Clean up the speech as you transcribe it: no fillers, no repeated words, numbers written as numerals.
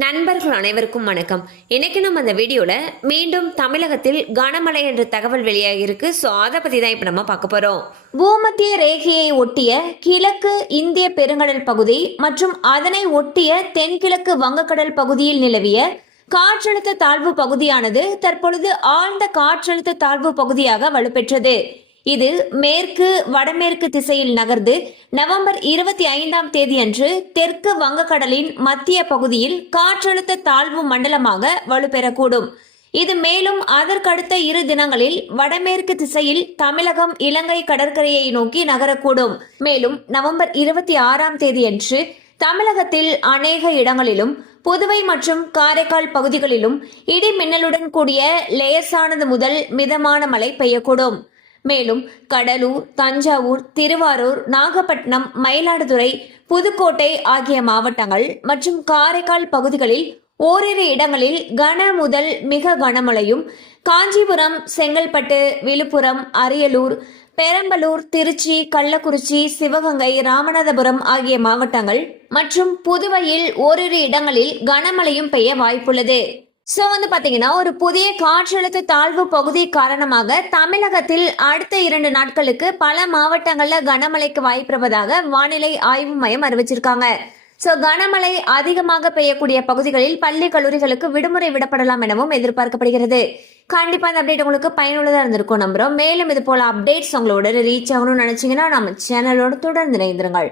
நண்பர்கள் அனைவருக்கும் வணக்கம். இன்னைக்கு நம்ம அந்த வீடியோல மீண்டும் தமிழகத்தில் கனமழை என்ற தகவல் வெளியாகிருக்கு. ஸோ அதை பத்தி தான் இப்போ நம்ம பார்க்க போறோம். பூமத்திய ரேகையை ஒட்டிய கிழக்கு இந்திய பெருங்கடல் பகுதி மற்றும் அதனை ஒட்டிய தென்கிழக்கு வங்கக்கடல் பகுதியில் நிலவிய காற்றழுத்த தாழ்வு பகுதியானது தற்பொழுது ஆழ்ந்த காற்றழுத்த தாழ்வு பகுதியாக வலுப்பெற்றது. இது மேற்கு வடமேற்கு திசையில் நகர்ந்து நவம்பர் 25ஆம் தேதியன்று தெற்கு வங்கக்கடலின் மத்திய பகுதியில் காற்றழுத்த தாழ்வு மண்டலமாக வலுப்பெறக்கூடும். இது மேலும் அதற்கடுத்த 2 தினங்களில் வடமேற்கு திசையில் தமிழகம் இலங்கை கடற்கரையை நோக்கி நகரக்கூடும். மேலும் நவம்பர் 26ஆம் தேதியன்று தமிழகத்தில் அநேக இடங்களிலும் புதுவை மற்றும் காரைக்கால் பகுதிகளிலும் இடி மின்னலுடன் கூடிய லேசானது முதல் மிதமான மழை பெய்யக்கூடும். மேலும் கடலூர், தஞ்சாவூர், திருவாரூர், நாகப்பட்டினம், மயிலாடுதுறை, புதுக்கோட்டை ஆகிய மாவட்டங்கள் மற்றும் காரைக்கால் பகுதிகளில் ஓரிரு இடங்களில் கன முதல் மிக கனமழையும், காஞ்சிபுரம், செங்கல்பட்டு, விழுப்புரம், அரியலூர், பெரம்பலூர், திருச்சி, கள்ளக்குறிச்சி, சிவகங்கை, ராமநாதபுரம் ஆகிய மாவட்டங்கள் மற்றும் புதுவையில் ஓரிரு இடங்களில் கனமழையும் பெய்ய வாய்ப்புள்ளது. சோ பாத்தீங்கன்னா ஒரு புதிய காற்றழுத்த தாழ்வு பகுதி காரணமாக தமிழகத்தில் அடுத்த 2 நாட்களுக்கு பல மாவட்டங்கள்ல கனமழைக்கு வாய்ப்பிருப்பதாக வானிலை ஆய்வு மையம் அறிவிச்சிருக்காங்க. சோ கனமழை அதிகமாக பெய்யக்கூடிய பகுதிகளில் பள்ளி கல்லூரிகளுக்கு விடுமுறை விடப்படலாம் எனவும் எதிர்பார்க்கப்படுகிறது. கண்டிப்பா இந்த அப்டேட் உங்களுக்கு பயனுள்ளதா இருந்திருக்கும் நம்புறோம். மேலும் இது போல அப்டேட்ஸ் உங்களோட ரீச் ஆகணும்னு நினைச்சீங்கன்னா நம்ம சேனலோட தொடர்ந்து இணைந்திருங்கள்.